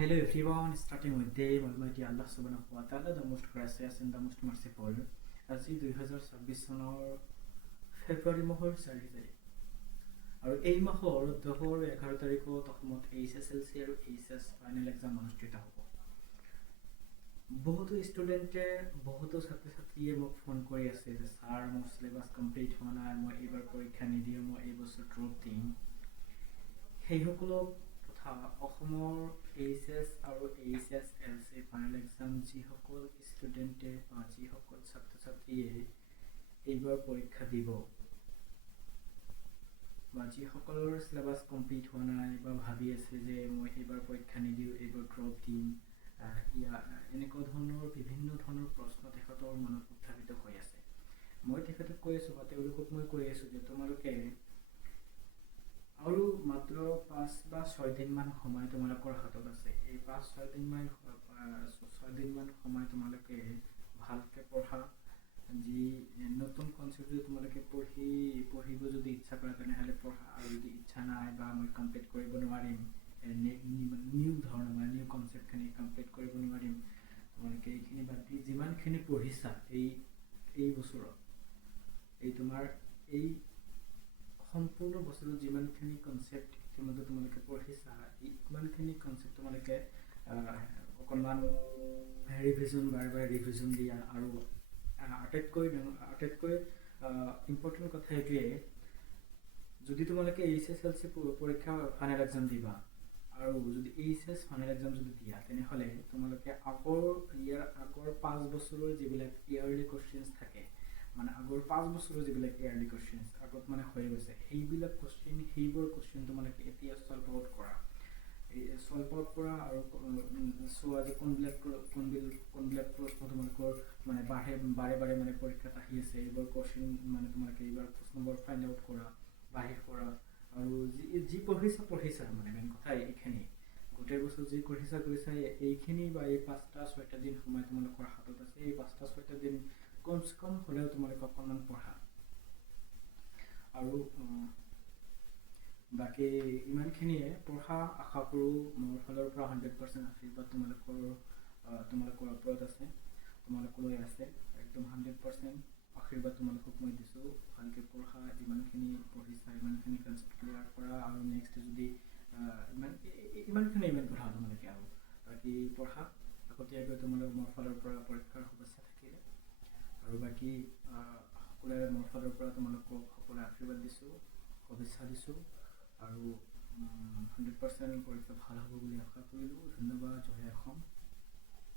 Hello everyone, starting with day, Almighty Allah subhanahu wa ta'ala, the most gracious and the most merciful. আজি 2026 চনৰ ফেব্ৰুৱাৰী মাহৰ 4 তাৰিখ আৰু এই মাহৰ 11 তাৰিখত অসমত HSLC আৰু HS ফাইনেল এক্সাম অনুষ্ঠিত হ'ব। বহুতো ষ্টুডেণ্টে বহুতো ছাত্ৰ ছাত্ৰীয়ে মোক ফোন কৰি আছে যে ছাৰ মোৰ সিলেবাস কমপ্লিট হোৱা নাই, মই এইবাৰ পৰীক্ষা নিদিওঁ, মই এই বছৰ ড্ৰপ দিম। সেইসকলক অসমৰ HS আৰু HSLC ফাইনেল এক্সাম যিসকল ষ্টুডেণ্টে বা যিসকল ছাত্ৰ ছাত্ৰীয়ে এইবাৰ পৰীক্ষা দিব বা যিসকলৰ সিলেবাস কমপ্লিট হোৱা নাই বা ভাবি আছে যে মই এইবাৰ পৰীক্ষা নিদিওঁ, এইবাৰ ড্ৰপ দিম, এনেকুৱা ধৰণৰ বিভিন্ন ধৰণৰ প্ৰশ্ন তেখেতৰ মনত উত্থাপিত হৈ আছে। মই তেখেতক কৈ আছোঁ বা তেওঁলোকক মই কৈ আছোঁ যে তোমালোকে আৰু মাত্ৰ 5 বা 6 দিনমান সময় তোমালোকৰ হাতত আছে। এই 5-6 দিনমান সময় তোমালোকে ভালকৈ পঢ়া। যি নতুন কনচেপ্ট যদি তোমালোকে পঢ়িব যদি ইচ্ছা কৰা তেনেহ'লে পঢ়া, আৰু যদি ইচ্ছা নাই বা মই কমপ্লিট কৰিব নোৱাৰিম, নিউ ধৰণৰ বা নিউ কনচেপ্টখিনি কমপ্লিট কৰিব নোৱাৰিম, তোমালোকে এইখিনি বাদ দি যিমানখিনি পঢ়িছা এই বছৰত, এই তোমাৰ এই সম্পূৰ্ণ বছৰত যিমানখিনি কনচেপ্ট ইতিমধ্যে তোমালোকে পঢ়িছা, ইমানখিনি কনচেপ্ট তোমালোকে অকণমান ৰিভিজন বাৰে ৰিভিজন দিয়া। আৰু আটাইতকৈ ইম্পৰ্টেণ্ট কথা এইটোৱে, যদি তোমালোকে HSLC পৰীক্ষা ফাইনেল এক্সাম দিবা আৰু যদি HS ফাইনেল এক্সাম যদি দিয়া, তেনেহ'লে তোমালোকে আগৰ 5 বছৰৰ যিবিলাক ইয়াৰলি কুৱেশ্যনছ থাকে, মানে আগৰ 5 বছৰৰ যিবিলাক ইয়াৰলি কুৱেশ্যনছ আগত মানে হৈ গৈছে, সেইবোৰ কুৱেশ্যন তোমালোকে এতিয়া ছল্ভ আউট কৰা আৰু চোৱা যে কোনবিলাক প্ৰশ্ন তোমালোকৰ মানে বাৰে মানে পৰীক্ষাত আহি আছে, এইবোৰ কুৱেশ্যন মানে তোমালোকে এইবাৰ প্ৰশ্নবোৰ ফাইণ্ড আউট কৰা, বাহিৰ কৰা। আৰু যি পঢ়িছা মানে মেইন কথা এইখিনি, গোটেই বছৰ যি পঢ়িছা এইখিনি বা এই 5-6 দিন সময় তোমালোকৰ হাতত আছে। এই 5-6 দিন কমচে কম হ'লেও তোমালোকে অকণমান পঢ়া। আৰু বাকী ইমানখিনিয়ে পঢ়া। আশা কৰোঁ মোৰ ফালৰ পৰা 100% আশীৰ্বাদ তোমালোকৰ ওপৰত আছে, তোমালোকলৈ আছে। একদম 100% আশীৰ্বাদ তোমালোকক মই দিছোঁ। ভালকৈ পঢ়া, যিমানখিনি পঢ়িছা ইমানখিনি কনচেপ্ট ক্লিয়াৰ কৰা, আৰু নেক্সট যদি ইমান পঢ়া তোমালোকে, আৰু বাকী পঢ়া। আগতীয়াকৈ তোমালোক মোৰ ফালৰ পৰা পৰীক্ষাৰ শুভেচ্ছা থাকিলে, আৰু বাকী সকলোৰে মোৰ ফালৰ পৰা তোমালোকক সকলোৱে আশীৰ্বাদ দিছোঁ, শুভেচ্ছা দিছোঁ, আৰু 100% পৰীক্ষা ভাল হ'ব বুলি আশা কৰিলোঁ। ধন্যবাদ। জয় অসম।